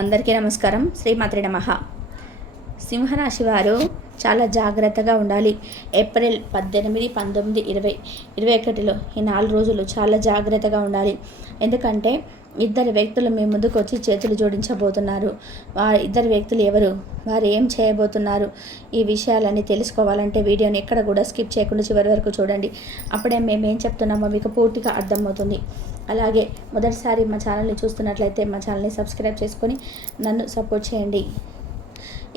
అందరికీ నమస్కారం. శ్రీమాత్రే నమః. సింహరాశి వారు చాలా జాగ్రత్తగా ఉండాలి. ఏప్రిల్ 18, 19, 20, 21లో ఈ 4 రోజులు చాలా జాగ్రత్తగా ఉండాలి. ఎందుకంటే ఇద్దరు వ్యక్తులు మీ ముందుకు వచ్చి చేతులు జోడించబోతున్నారు. ఇద్దరు వ్యక్తులు ఎవరు, వారు ఏం చేయబోతున్నారు, ఈ విషయాలన్నీ తెలుసుకోవాలంటే వీడియోని ఎక్కడ కూడా స్కిప్ చేయకుండా చివరి వరకు చూడండి. అప్పుడే మేము ఏం చెప్తున్నామో మీకు పూర్తిగా అర్థమవుతుంది. అలాగే మొదటిసారి మా ఛానల్ని చూస్తున్నట్లయితే మా ఛానల్ని సబ్స్క్రైబ్ చేసుకొని నన్ను సపోర్ట్ చేయండి.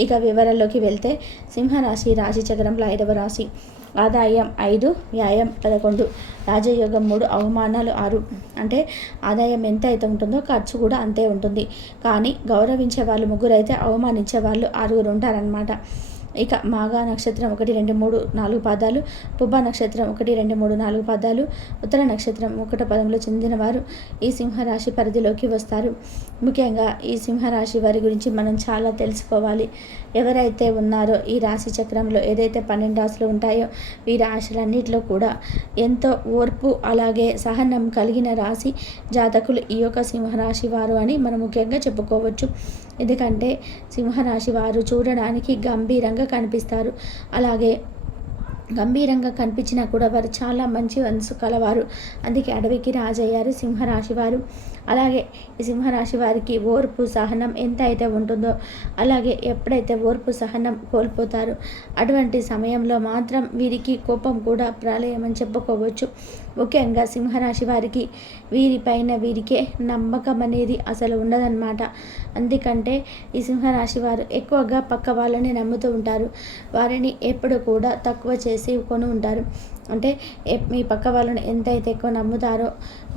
ఇక వివరాల్లోకి వెళ్తే సింహరాశి రాశి చక్రంలో 5వ రాశి. ఆదాయం 5, వ్యయం 11, రాజయోగం 3, అవమానాలు 6. అంటే ఆదాయం ఎంత అయితే ఉంటుందో ఖర్చు కూడా అంతే ఉంటుంది. కానీ గౌరవించే వాళ్ళు 3 అయితే అవమానించే వాళ్ళు 6 ఉంటారనమాట. ఇక మాఘ నక్షత్రం 1, 2, 3, 4 పాదాలు, పుబ్బ నక్షత్రం 1, 2, 3, 4 పాదాలు, ఉత్తర నక్షత్రం 1 పదంలో చెందిన వారు ఈ సింహరాశి పరిధిలోకి వస్తారు. ముఖ్యంగా ఈ సింహరాశి వారి గురించి మనం చాలా తెలుసుకోవాలి. ఎవరైతే ఉన్నారో ఈ రాశి చక్రంలో ఏదైతే 12 రాశులు ఉంటాయో ఈ రాశులన్నింటిలో కూడా ఎంతో ఓర్పు అలాగే సహనం కలిగిన రాశి జాతకులు ఈ యొక్క సింహరాశి వారు అని మనం ముఖ్యంగా చెప్పుకోవచ్చు. ఎందుకంటే సింహరాశి వారు చూడడానికి గంభీరంగా కనిపిస్తారు. అలాగే గంభీరంగా కనిపించినా కూడా వారు చాలా మంచి మనసు కలవారు. అందుకే అడవికి రాజయ్యారు సింహరాశి వారు. అలాగే ఈ సింహరాశి వారికి ఓర్పు సహనం ఎంత అయితే ఉంటుందో అలాగే ఎప్పుడైతే ఓర్పు సహనం కోల్పోతారో అటువంటి సమయంలో మాత్రం వీరికి కోపం కూడా ప్రళయం అని చెప్పుకోవచ్చు. ముఖ్యంగా సింహరాశి వారికి వీరిపైన వీరికే నమ్మకం అనేది అసలు ఉండదన్నమాట. అందుకంటే ఈ సింహరాశి వారు ఎక్కువగా పక్క వాళ్ళని నమ్ముతూ ఉంటారు. వారిని ఎప్పుడు కూడా తక్కువ చేసి కొని ఉంటారు. అంటే మీ పక్క వాళ్ళని ఎంతైతే ఎక్కువ నమ్ముతారో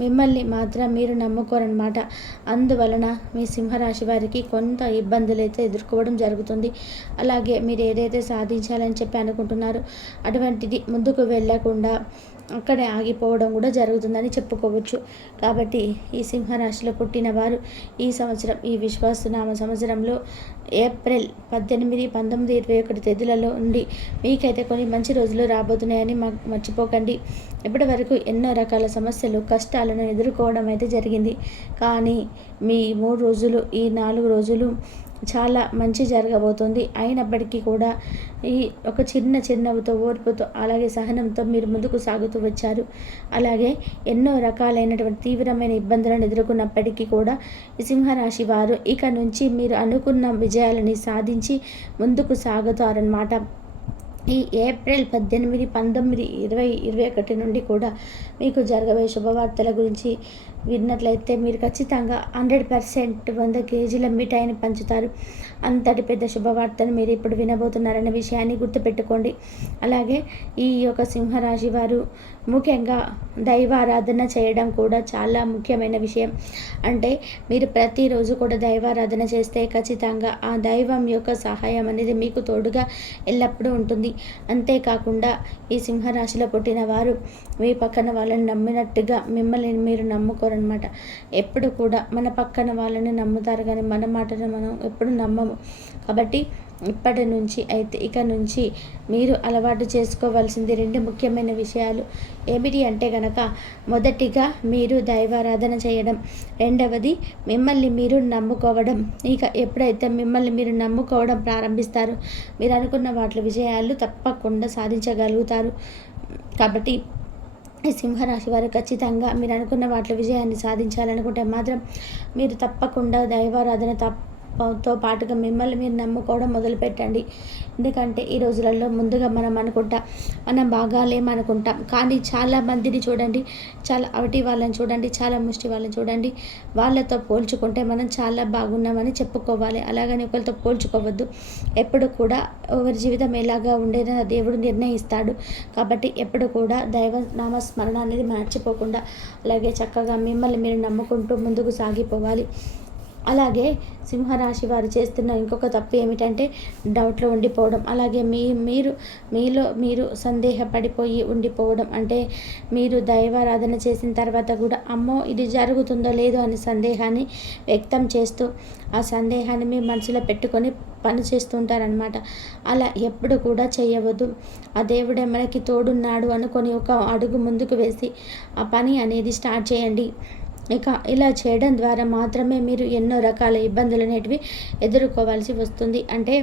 మిమ్మల్ని మాత్రం మీరు నమ్ముకోరనమాట. అందువలన మీ సింహరాశి వారికి కొంత ఇబ్బందులు అయితే ఎదుర్కోవడం జరుగుతుంది. అలాగే మీరు ఏదైతే సాధించాలని చెప్పి అనుకుంటున్నారో అటువంటిది ముందుకు వెళ్ళకుండా అక్కడే ఆగిపోవడం కూడా జరుగుతుందని చెప్పుకోవచ్చు. కాబట్టి ఈ సింహరాశిలో పుట్టిన వారు ఈ సంవత్సరం ఈ విశ్వాసనామ సంవత్సరంలో ఏప్రిల్ 18, 19, 21 తేదీలలో ఉండి మీకైతే కొన్ని మంచి రోజులు రాబోతున్నాయని మర్చిపోకండి. ఇప్పటి వరకు ఎన్నో రకాల సమస్యలు కష్టాలను ఎదుర్కోవడం అయితే జరిగింది. కానీ మీ 3 రోజులు ఈ 4 రోజులు చాలా మంచి జరగబోతుంది. అయినప్పటికీ కూడా ఈ ఒక చిరునవ్వుతో ఓర్పుతో అలాగే సహనంతో మీరు ముందుకు సాగుతూ వచ్చారు. అలాగే ఎన్నో రకాలైనటువంటి తీవ్రమైన ఇబ్బందులను ఎదుర్కొన్నప్పటికీ కూడా ఈ సింహరాశి వారు ఇక నుంచి మీరు అనుకున్న విజయాలని సాధించి ముందుకు సాగుతారన్నమాట. ఈ ఏప్రిల్ 18, 19, 20, 21 నుండి కూడా మీకు జరగబోయే శుభవార్తల గురించి విన్నట్లయితే మీరు ఖచ్చితంగా 100% 100 కేజీల మిఠాయిని పంచుతారు. అంతటి పెద్ద శుభవార్తను మీరు ఇప్పుడు వినబోతున్నారనే విషయాన్ని గుర్తుపెట్టుకోండి. అలాగే ఈ యొక్క సింహరాశి వారు ముఖ్యంగా దైవారాధన చేయడం కూడా చాలా ముఖ్యమైన విషయం. అంటే మీరు ప్రతిరోజు కూడా దైవారాధన చేస్తే ఖచ్చితంగా ఆ దైవం యొక్క సహాయం అనేది మీకు తోడుగా ఎల్లప్పుడూ ఉంటుంది. అంతేకాకుండా ఈ సింహరాశిలో పుట్టిన వారు మీ పక్కన వాళ్ళని నమ్మినట్టుగా మిమ్మల్ని మీరు నమ్ముకోరనమాట. ఎప్పుడు కూడా మన పక్కన వాళ్ళని నమ్ముతారు కానీ మన మాటను మనం ఎప్పుడు నమ్మము. కాబట్టి ఇప్పటి నుంచి అయితే ఇక నుంచి మీరు అలవాటు చేసుకోవాల్సింది 2 ముఖ్యమైన విషయాలు ఏమిటి అంటే కనుక మొదటిగా మీరు దైవారాధన చేయడం, రెండవది మిమ్మల్ని మీరు నమ్ముకోవడం. ఇక ఎప్పుడైతే మిమ్మల్ని మీరు నమ్ముకోవడం ప్రారంభిస్తారో మీరు అనుకున్న వాటి విజయాలు తప్పకుండా సాధించగలుగుతారు. కాబట్టి ఈ సింహరాశి వారు ఖచ్చితంగా మీరు అనుకున్న వాటి విజయాన్ని సాధించాలనుకుంటే మాత్రం మీరు తప్పకుండా దైవారాధన తో పాటుగా మిమ్మల్ని మీరు నమ్ముకోవడం మొదలుపెట్టండి. ఎందుకంటే ఈ రోజులలో ముందుగా మనం బాగా లేమనుకుంటాం. కానీ చాలా మందిని చూడండి, చాలా అవటి వాళ్ళని చూడండి, చాలా ముష్టి వాళ్ళని చూడండి, వాళ్ళతో పోల్చుకుంటే మనం చాలా బాగున్నామని చెప్పుకోవాలి. అలాగని ఒకరితో పోల్చుకోవద్దు. ఎప్పుడు కూడా ఎవరి జీవితం ఎలాగా ఉండేదో దేవుడు నిర్ణయిస్తాడు. కాబట్టి ఎప్పుడు కూడా దైవ నామస్మరణ అనేది మర్చిపోకుండా అలాగే చక్కగా మిమ్మల్ని మీరు నమ్ముకుంటూ ముందుకు సాగిపోవాలి. అలాగే సింహరాశి వారు చేస్తున్న ఇంకొక తప్పు ఏమిటంటే డౌట్లో ఉండిపోవడం. అలాగే మీలో మీరు సందేహపడిపోయి ఉండిపోవడం. అంటే మీరు దైవారాధన చేసిన తర్వాత కూడా అమ్మో ఇది జరుగుతుందో లేదో అనే సందేహాన్ని వ్యక్తం చేస్తూ ఆ సందేహాన్ని మీ మనసులో పెట్టుకొని పని చేస్తుంటారనమాట. అలా ఎప్పుడు కూడా చేయవద్దు. ఆ దేవుడే మనకి తోడున్నాడు అనుకొని ఒక అడుగు ముందుకు వేసి ఆ పని అనేది స్టార్ట్ చేయండి. ఇక ఇలా చేయడం ద్వారా మాత్రమే మీరు ఎన్నో రకాల ఇబ్బందులు అనేటివి ఎదుర్కోవాల్సి వస్తుంది. అంటే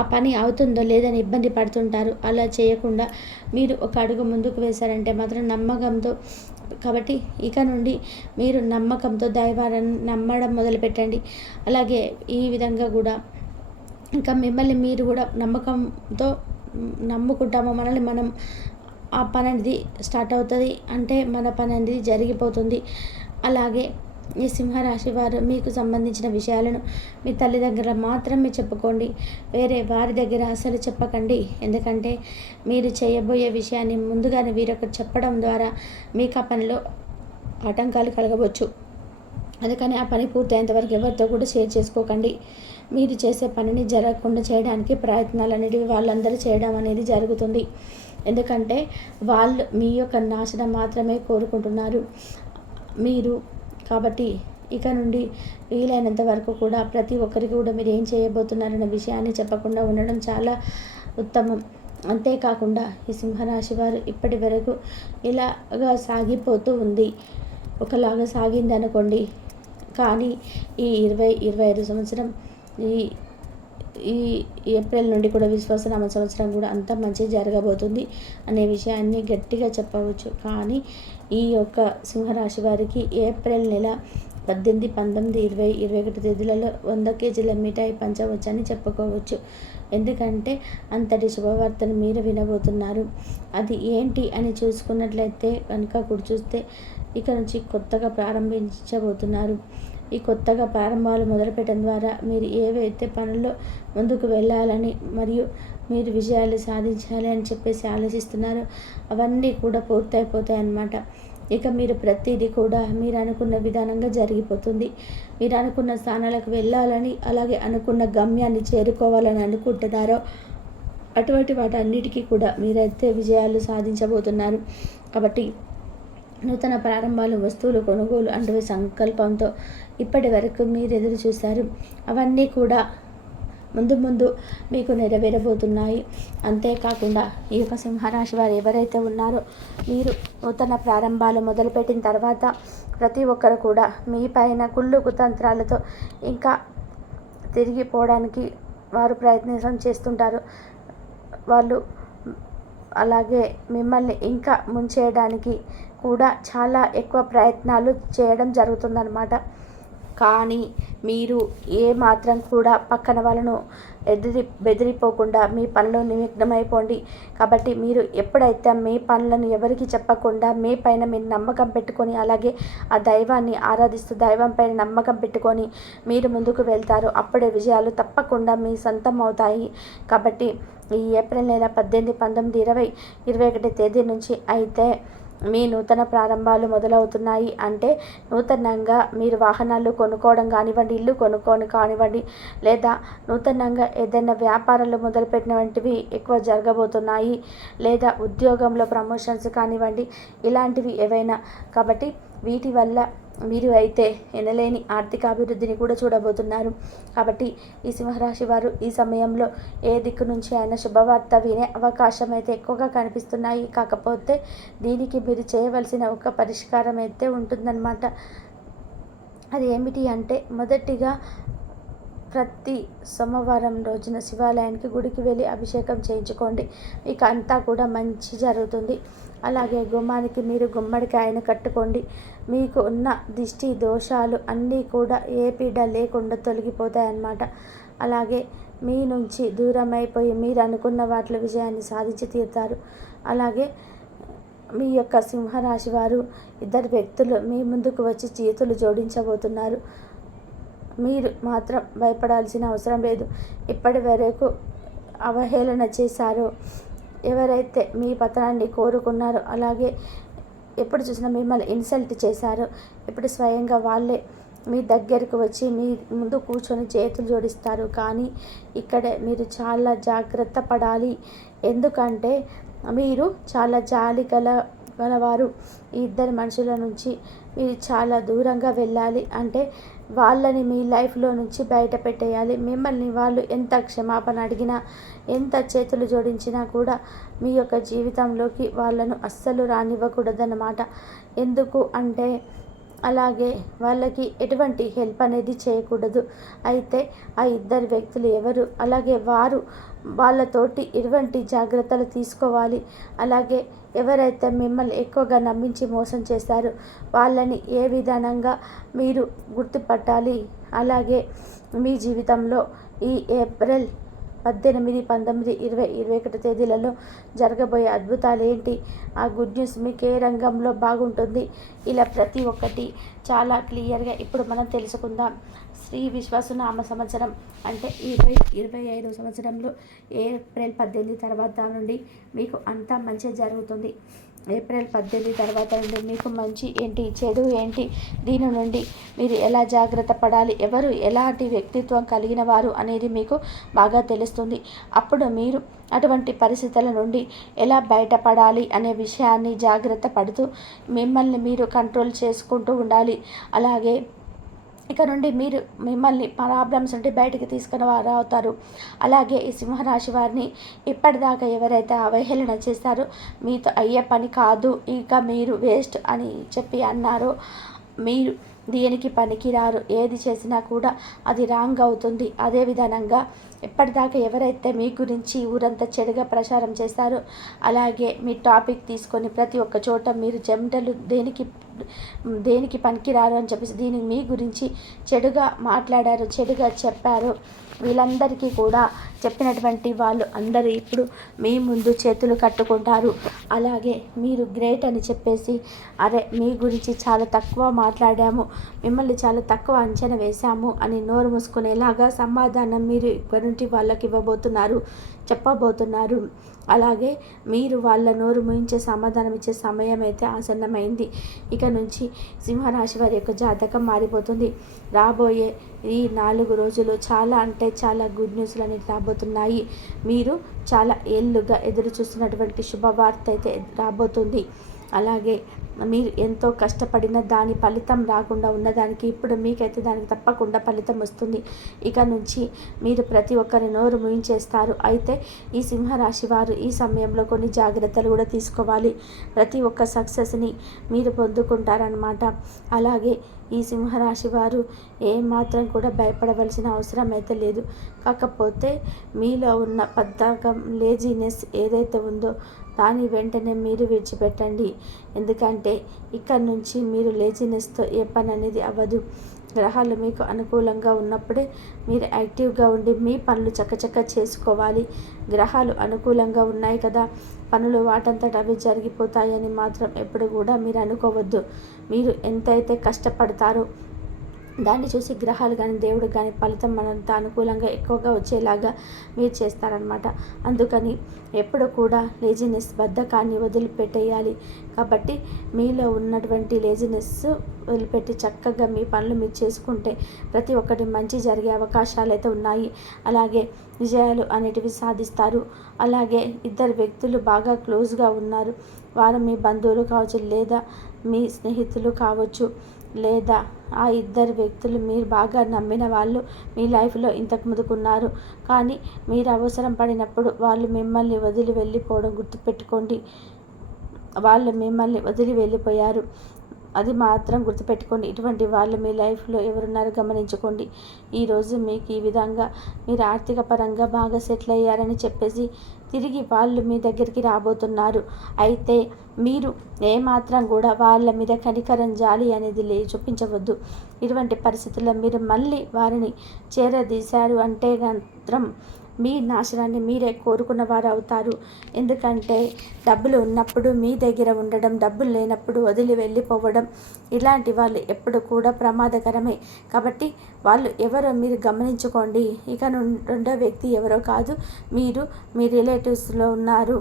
ఆ పని అవుతుందో లేదని ఇబ్బంది పడుతుంటారు. అలా చేయకుండా మీరు ఒక అడుగు ముందుకు వేశారంటే మాత్రం నమ్మకంతో, కాబట్టి ఇక నుండి మీరు నమ్మకంతో దైవాన్ని నమ్మడం మొదలుపెట్టండి. అలాగే ఈ విధంగా కూడా ఇంకా మిమ్మల్ని మీరు కూడా నమ్మకంతో నమ్ముకుంటాము, మనల్ని మనం ఆ పని అనేది స్టార్ట్ అవుతుంది, అంటే మన పని అనేది జరిగిపోతుంది. అలాగే ఈ సింహరాశి వారు మీకు సంబంధించిన విషయాలను మీ తల్లి దగ్గర మాత్రమే చెప్పుకోండి, వేరే వారి దగ్గర అసలు చెప్పకండి. ఎందుకంటే మీరు చేయబోయే విషయాన్ని ముందుగానే వీరొకరు చెప్పడం ద్వారా మీకు ఆ పనిలో ఆటంకాలు కలగవచ్చు. అందుకని ఆ పని పూర్తయ్యేంతవరకు ఎవరితో కూడా షేర్ చేసుకోకండి. మీరు చేసే పనిని జరగకుండా చేయడానికి ప్రయత్నాలు అనేటివి వాళ్ళందరూ చేయడం అనేది జరుగుతుంది. ఎందుకంటే వాళ్ళు మీ యొక్క నాశనం మాత్రమే కోరుకుంటున్నారు మీరు. కాబట్టి ఇక నుండి వీలైనంత వరకు కూడా ప్రతి ఒక్కరికి కూడా మీరు ఏం చేయబోతున్నారన్న విషయాన్ని చెప్పకుండా ఉండడం చాలా ఉత్తమం. అంతేకాకుండా ఈ సింహరాశి వారు ఇప్పటి వరకు ఇలాగా సాగిపోతూ ఉంది, ఒకలాగా సాగింది అనుకోండి. కానీ ఈ 2025 సంవత్సరం, ఈ ఈ ఏప్రిల్ నుండి కూడా విశ్వాసనామ సంవత్సరం కూడా అంత మంచి జరగబోతుంది అనే విషయాన్ని గట్టిగా చెప్పవచ్చు. కానీ ఈ యొక్క సింహరాశి వారికి ఏప్రిల్ నెల 18, 19, 20, 21 తేదీలలో 100 కేజీల మిఠాయి పంచవచ్చని చెప్పుకోవచ్చు. ఎందుకంటే అంతటి శుభవార్తను మీరు వినబోతున్నారు. అది ఏంటి అని చూసుకున్నట్లయితే కనుక కూడా చూస్తే ఇక నుంచి కొత్తగా ప్రారంభించబోతున్నారు. ఈ కొత్తగా ప్రారంభాలు మొదలుపెట్టడం ద్వారా మీరు ఏవైతే పనుల్లో ముందుకు వెళ్ళాలని మరియు మీరు విజయాలు సాధించాలి అని చెప్పేసి ఆలోచిస్తున్నారో అవన్నీ కూడా పూర్తయిపోతాయి అన్నమాట. ఇక మీరు ప్రతిదీ కూడా మీరు అనుకున్న విధానంగా జరిగిపోతుంది. మీరు అనుకున్న స్థానాలకు వెళ్ళాలని, అలాగే అనుకున్న గమ్యాన్ని చేరుకోవాలని అనుకుంటున్నారో అటువంటి వాటన్నిటికీ కూడా మీరైతే విజయాలు సాధించబోతున్నారు. కాబట్టి నూతన ప్రారంభాలు, వస్తువులు కొనుగోలు అంటే సంకల్పంతో ఇప్పటి వరకు మీరు ఎదురు చూశారు, అవన్నీ కూడా ముందు ముందు మీకు నెరవేరబోతున్నాయి. అంతేకాకుండా ఈ యొక్క సింహరాశి వారు ఎవరైతే ఉన్నారో మీరు నూతన ప్రారంభాలు మొదలుపెట్టిన తర్వాత ప్రతి ఒక్కరు కూడా మీ పైన కుళ్ళు కుతంత్రాలతో ఇంకా తిరిగిపోవడానికి వారు ప్రయత్నం చేస్తుంటారు. వాళ్ళు అలాగే మిమ్మల్ని ఇంకా ముంచేయడానికి కూడా చాలా ఎక్కువ ప్రయత్నాలు చేయడం జరుగుతుందన్నమాట. కానీ మీరు ఏ మాత్రం కూడా పక్కన వాళ్ళను బెదిరిపోకుండా మీ పనిలో నిమగ్నమైపోండి. కాబట్టి మీరు ఎప్పుడైతే మీ పనులను ఎవరికి చెప్పకుండా మీ పైన మీరు నమ్మకం పెట్టుకొని, అలాగే ఆ దైవాన్ని ఆరాధిస్తూ దైవం పైన నమ్మకం పెట్టుకొని మీరు ముందుకు వెళ్తారో అప్పుడే విజయాలు తప్పకుండా మీ సొంతం అవుతాయి. కాబట్టి ఈ ఏప్రిల్ నెల 18, 19, 20, 21 తేదీ నుంచి అయితే మీ నూతన ప్రారంభాలు మొదలవుతున్నాయి. అంటే నూతనంగా మీరు వాహనాలు కొనుక్కోవడం కానివ్వండి, ఇల్లు కొనుక్కొని కానివ్వండి, లేదా నూతనంగా ఏదైనా వ్యాపారాలు మొదలుపెట్టిన వంటివి ఎక్కువ జరగబోతున్నాయి. లేదా ఉద్యోగంలో ప్రమోషన్స్ కానివ్వండి, ఇలాంటివి ఏవైనా. కాబట్టి వీటి వల్ల మీరు అయితే ఎనలేని ఆర్థిక అభివృద్ధిని కూడా చూడబోతున్నారు. కాబట్టి ఈ సింహరాశి వారు ఈ సమయంలో ఏ దిక్కు నుంచి అయినా శుభవార్త వినే అవకాశం అయితే ఎక్కువగా కనిపిస్తున్నాయి. కాకపోతే దీనికి మీరు చేయవలసిన ఒక పరిష్కారం అయితే ఉంటుందన్నమాట. అది ఏమిటి అంటే, మొదటిగా ప్రతి సోమవారం రోజున శివాలయానికి గుడికి వెళ్ళి అభిషేకం చేయించుకోండి. మీకు అంతా కూడా మంచి జరుగుతుంది. అలాగే గుమ్మానికి మీరు గుమ్మడికాయను కట్టుకోండి. మీకు ఉన్న దిష్టి దోషాలు అన్నీ కూడా ఏ పీడ లేకుండా తొలగిపోతాయన్నమాట. అలాగే మీ నుంచి దూరం అయిపోయి మీరు అనుకున్న వాటిలో విజయాన్ని సాధించి తీరుతారు. అలాగే మీ యొక్క సింహరాశి వారు 2 వ్యక్తులు మీ ముందుకు వచ్చి చేతులు జోడించబోతున్నారు. మీరు మాత్రం భయపడాల్సిన అవసరం లేదు. ఇప్పటి వరకు అవహేళన చేశారో, ఎవరైతే మీ పతనాన్ని కోరుకున్నారో, అలాగే ఎప్పుడు చూసినా మిమ్మల్ని ఇన్సల్ట్ చేశారో, ఇప్పుడు స్వయంగా వాళ్ళే మీ దగ్గరకు వచ్చి మీ ముందు కూర్చొని చేతులు జోడిస్తారు. కానీ ఇక్కడే మీరు చాలా జాగ్రత్త పడాలి. ఎందుకంటే మీరు చాలా జాలి గలవారు. ఈ 2 మనుషుల నుంచి మీరు చాలా దూరంగా వెళ్ళాలి. అంటే వాళ్ళని మీ లైఫ్లో నుంచి బయట పెట్టేయాలి. మిమ్మల్ని వాళ్ళు ఎంత క్షమాపణ అడిగినా, ఎంత చేతులు జోడించినా కూడా మీ యొక్క జీవితంలోకి వాళ్ళను అస్సలు రానివ్వకూడదన్నమాట. ఎందుకు అంటే అలాగే వాళ్ళకి ఎటువంటి హెల్ప్ అనేది చేయకూడదు. అయితే ఆ ఇద్దరు వ్యక్తులు ఎవరు, అలాగే వారు వాళ్ళతోటి ఎటువంటి జాగ్రత్తలు తీసుకోవాలి, అలాగే ఎవరైతే మిమ్మల్ని ఎక్కువగా నమ్మించి మోసం చేశారో వాళ్ళని ఏ విధానంగా మీరు గుర్తుపట్టాలి, అలాగే మీ జీవితంలో ఈ ఏప్రిల్ 18, 19, 20, 21 తేదీలలో జరగబోయే అద్భుతాలు ఏంటి, ఆ గుడ్ న్యూస్ మీకు ఏ రంగంలో బాగుంటుంది, ఇలా ప్రతి ఒక్కటి చాలా క్లియర్గా ఇప్పుడు మనం తెలుసుకుందాం. శ్రీ విశ్వాసనామ సంవత్సరం అంటే 2025 సంవత్సరంలో ఏప్రిల్ 18 తర్వాత నుండి మీకు అంతా మంచి జరుగుతుంది. ఏప్రిల్ 18 తర్వాత నుండి మీకు మంచి ఏంటి, చెడు ఏంటి, దీని నుండి మీరు ఎలా జాగ్రత్త పడాలి, ఎవరు ఎలాంటి వ్యక్తిత్వం కలిగిన వారు అనేది మీకు బాగా తెలుస్తుంది. అప్పుడు మీరు అటువంటి పరిస్థితుల నుండి ఎలా బయటపడాలి అనే విషయాన్ని జాగ్రత్త పడుతూ మిమ్మల్ని మీరు కంట్రోల్ చేసుకుంటూ ఉండాలి. అలాగే ఇక నుండి మీరు మిమ్మల్ని ప్రాబ్లమ్స్ నుండి బయటికి తీసుకుని వారు అవుతారు. అలాగే ఈ సింహరాశి వారిని ఇప్పటిదాకా ఎవరైతే అవహేళన చేస్తారో మీతో అయ్యే పని కాదు, ఇక మీరు వేస్ట్ అని చెప్పి అన్నారో, మీరు దేనికి పనికిరారు, ఏది చేసినా కూడా అది రాంగ్ అవుతుంది. అదే విధానంగా ఎప్పటిదాకా ఎవరైతే మీ గురించి ఊరంతా చెడుగా ప్రచారం చేస్తారో, అలాగే మీ టాపిక్ తీసుకొని ప్రతి ఒక్క చోట మీరు చెమటలు దేనికి పనికిరారు అని చెప్పేసి దీనికి మీ గురించి చెడుగా మాట్లాడారు, చెడుగా చెప్పారు, వీళ్ళందరికీ కూడా చెప్పినటువంటి వాళ్ళు అందరూ ఇప్పుడు మీ ముందు చేతులు కట్టుకుంటారు. అలాగే మీరు గ్రేట్ అని చెప్పేసి, అరే మీ గురించి చాలా తక్కువ మాట్లాడాము, మిమ్మల్ని చాలా తక్కువ అంచనా వేశాము అని నోరు మూసుకునేలాగా సమాధానం మీరు ఇక్కడి నుండి వాళ్ళకి ఇవ్వబోతున్నారు, చెప్పబోతున్నారు. అలాగే మీరు వాళ్ళ నోరు ముయించే సమాధానం ఇచ్చే సమయం అయితే ఆసన్నమైంది. ఇక నుంచి సింహరాశి వారి యొక్క జాతకం మారిపోతుంది. రాబోయే ఈ 4 రోజులు చాలా అంటే చాలా గుడ్ న్యూస్లు అనేవి రాబోతున్నాయి. మీరు చాలా ఏళ్ళుగా ఎదురు చూస్తున్నటువంటి శుభవార్త అయితే రాబోతుంది. అలాగే మీరు ఎంతో కష్టపడిన దాని ఫలితం రాకుండా ఉన్నదానికి ఇప్పుడు మీకైతే దానికి తప్పకుండా ఫలితం వస్తుంది. ఇక నుంచి మీరు ప్రతి ఒక్కరి నోరు ముయించేస్తారు. అయితే ఈ సింహరాశి వారు ఈ సమయంలో కొన్ని జాగ్రత్తలు కూడా తీసుకోవాలి. ప్రతి ఒక్క సక్సెస్ని మీరు పొందుకుంటారనమాట. అలాగే ఈ సింహరాశి వారు ఏమాత్రం కూడా భయపడవలసిన అవసరం అయితే లేదు. కాకపోతే మీలో ఉన్న బద్ధకం, లేజినెస్ ఏదైతే ఉందో దాన్ని వెంటనే మీరు విడిచిపెట్టండి. ఎందుకంటే ఇక్కడ నుంచి మీరు లేజినెస్తో ఏ పని అనేది అవ్వదు. గ్రహాలు మీకు అనుకూలంగా ఉన్నప్పుడే మీరు యాక్టివ్గా ఉండి మీ పనులు చక్కచక్క చేసుకోవాలి. గ్రహాలు అనుకూలంగా ఉన్నాయి కదా, పనులు వాటంతట అవి జరిగిపోతాయని మాత్రం ఎప్పుడు కూడా మీరు అనుకోవద్దు. మీరు ఎంతైతే కష్టపడతారో దాన్ని చూసి గ్రహాలు కానీ దేవుడు కానీ ఫలితం మనంత అనుకూలంగా ఎక్కువగా వచ్చేలాగా మీరు చేస్తారనమాట. అందుకని ఎప్పుడు కూడా లేజినెస్, బద్ధకాన్ని వదిలిపెట్టేయాలి. కాబట్టి మీలో ఉన్నటువంటి లేజినెస్ వదిలిపెట్టి చక్కగా మీ పనులు మీరు చేసుకుంటే ప్రతి ఒక్కటి మంచి జరిగే అవకాశాలు అయితే ఉన్నాయి. అలాగే విజయాలు అనేటివి సాధిస్తారు. అలాగే ఇద్దరు వ్యక్తులు బాగా క్లోజ్గా ఉన్నారు. వారు మీ బంధువులు కావచ్చు, లేదా మీ స్నేహితులు కావచ్చు, లేదా ఆ ఇద్దరు వ్యక్తులు మీరు బాగా నమ్మిన వాళ్ళు మీ లైఫ్లో ఇంతకు ముందుకున్నారు. కానీ మీరు అవసరం పడినప్పుడు వాళ్ళు మిమ్మల్ని వదిలి వెళ్ళిపోవడం గుర్తుపెట్టుకోండి. వాళ్ళు మిమ్మల్ని వదిలి వెళ్ళిపోయారు, అది మాత్రం గుర్తుపెట్టుకోండి. ఇటువంటి వాళ్ళు మీ లైఫ్లో ఎవరున్నారో గమనించుకోండి. ఈరోజు మీకు ఈ విధంగా మీరు ఆర్థిక పరంగా బాగా సెటిల్ అయ్యారని చెప్పేసి తిరిగి వాళ్ళు మీ దగ్గరికి రాబోతున్నారు. అయితే మీరు ఏమాత్రం కూడా వాళ్ళ మీద కనికరం, జాలి అనేది చూపించవద్దు. ఇటువంటి పరిస్థితుల్లో మీరు మళ్ళీ వారిని చేరదీశారు అంటే మాత్రం మీ నాశనాన్ని మీరే కోరుకున్న వారు అవుతారు. ఎందుకంటే డబ్బులు ఉన్నప్పుడు మీ దగ్గర ఉండడం, డబ్బులు లేనప్పుడు వదిలి వెళ్ళిపోవడం, ఇలాంటి వాళ్ళు ఎప్పుడు కూడా ప్రమాదకరమే. కాబట్టి వాళ్ళు ఎవరో మీరు గమనించుకోండి. ఇక రెండో వ్యక్తి ఎవరో కాదు, మీరు మీ రిలేటివ్స్లో ఉన్నారు.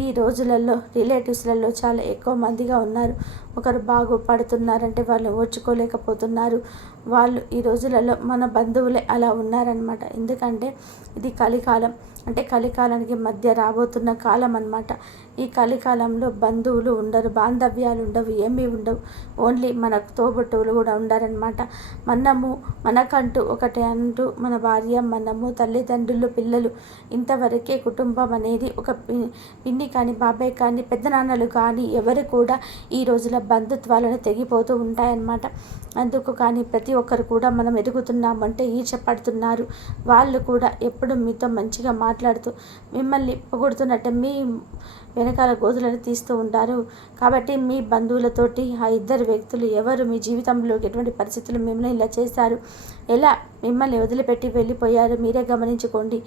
ఈ రోజులలో రిలేటివ్స్లలో చాలా ఎక్కువ మందిగా ఉన్నారు. ఒకరు బాగుపడుతున్నారంటే వాళ్ళు ఓర్చుకోలేకపోతున్నారు. వాళ్ళు ఈ రోజులలో మన బంధువులే అలా ఉన్నారనమాట. ఎందుకంటే ఇది కలికాలం, అంటే కలికాలానికి మధ్య రాబోతున్న కాలం అన్నమాట. ఈ కలికాలంలో బంధువులు ఉండరు, బాంధవ్యాలు ఉండవు, ఏమీ ఉండవు. ఓన్లీ మన తోబుట్టువులు కూడా ఉండారనమాట. మనకంటూ ఒకటి అంటూ మన భార్య, మనము, తల్లిదండ్రులు, పిల్లలు, ఇంతవరకే కుటుంబం అనేది ఒక పిన్ని పిన్ని కానీ, బాబాయ్ కానీ, పెద్దనాన్నలు కానీ ఎవరు కూడా ఈ రోజుల బంధుత్వాలను తెగిపోతూ ఉంటాయన్నమాట. అందుకు కానీ ప్రతి ఒక్కరు కూడా మనం ఎదుగుతున్నామంటే ఈర్ష్యపడుతున్నారు. వాళ్ళు కూడా ఎప్పుడు మీతో మంచిగా మాట్లాడుతూ మిమ్మల్ని పొగుడుతున్నట్టే మీ వెనకాల గోతులను తీస్తూ ఉంటారు. కాబట్టి మీ బంధువులతోటి ఆ ఇద్దరు వ్యక్తులు ఎవరు మీ జీవితంలోకి ఎటువంటి పరిస్థితులు మిమ్మల్ని ఇలా చేశారు, ఎలా మిమ్మల్ని వదిలిపెట్టి వెళ్ళిపోయారు మీరే గమనించుకోండి.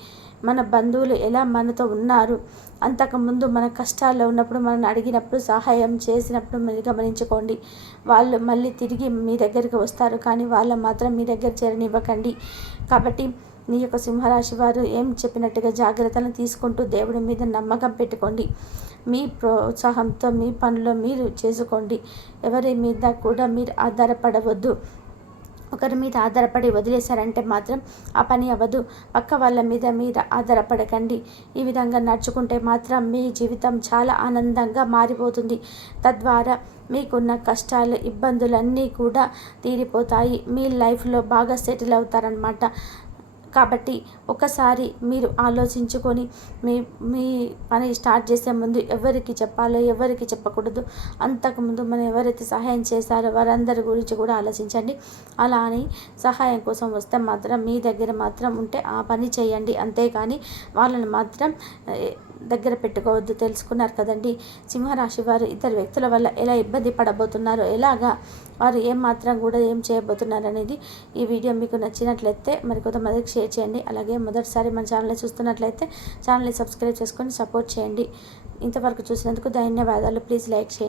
మన బంధువులు ఎలా మనతో ఉన్నారు, అంతకుముందు మన కష్టాల్లో ఉన్నప్పుడు మనల్ని అడిగినప్పుడు సహాయం చేసినప్పుడు మీరు గమనించుకోండి. వాళ్ళు మళ్ళీ తిరిగి మీ దగ్గరికి వస్తారు, కానీ వాళ్ళు మాత్రం మీ దగ్గర చేరనివ్వకండి. కాబట్టి మీ యొక్క సింహరాశి వారు ఏం చెప్పినట్టుగా జాగ్రత్తలను తీసుకుంటూ దేవుడి మీద నమ్మకం పెట్టుకోండి. మీ ప్రోత్సాహంతో మీ పనులు మీరు చేసుకోండి. ఎవరి మీద కూడా మీరు ఆధారపడవద్దు. ఒకరి మీద ఆధారపడి వదిలేశారంటే మాత్రం ఆ పని అవ్వదు. పక్క వాళ్ళ మీద మీరు ఆధారపడకండి. ఈ విధంగా నడుచుకుంటే మాత్రం మీ జీవితం చాలా ఆనందంగా మారిపోతుంది. తద్వారా మీకున్న కష్టాలు, ఇబ్బందులన్నీ కూడా తీరిపోతాయి. మీ లైఫ్లో బాగా సెటిల్ అవుతారనమాట. కాబట్టి ఒకసారి మీరు ఆలోచించుకొని మీ పని స్టార్ట్ చేసే ముందు ఎవరికి చెప్పాలో ఎవరికి చెప్పకూడదు, అంతకుముందు మనం ఎవరైతే సహాయం చేశారో వారందరి గురించి కూడా ఆలోచించండి. అలా అని సహాయం కోసం వస్తే మాత్రం మీ దగ్గర మాత్రం ఉంటే ఆ పని చేయండి. అంతేకాని వాళ్ళని మాత్రం దగ్గర పెట్టుకోవద్దు. తెలుసుకున్నారు కదండి సింహరాశి వారు ఇద్దరు వ్యక్తుల వల్ల ఎలా ఇబ్బంది పడబోతున్నారో, ఎలాగా వారు ఏం మాత్రం కూడా ఏం చేయబోతున్నారు అనేది. ఈ వీడియో మీకు నచ్చినట్లయితే మరి కొంతమందికి షేర్ చేయండి. అలాగే మొదటిసారి మన ఛానల్ని చూస్తున్నట్లయితే ఛానల్ని సబ్స్క్రైబ్ చేసుకొని సపోర్ట్ చేయండి. ఇంతవరకు చూసినందుకు ధన్యవాదాలు. ప్లీజ్ లైక్ చేయండి.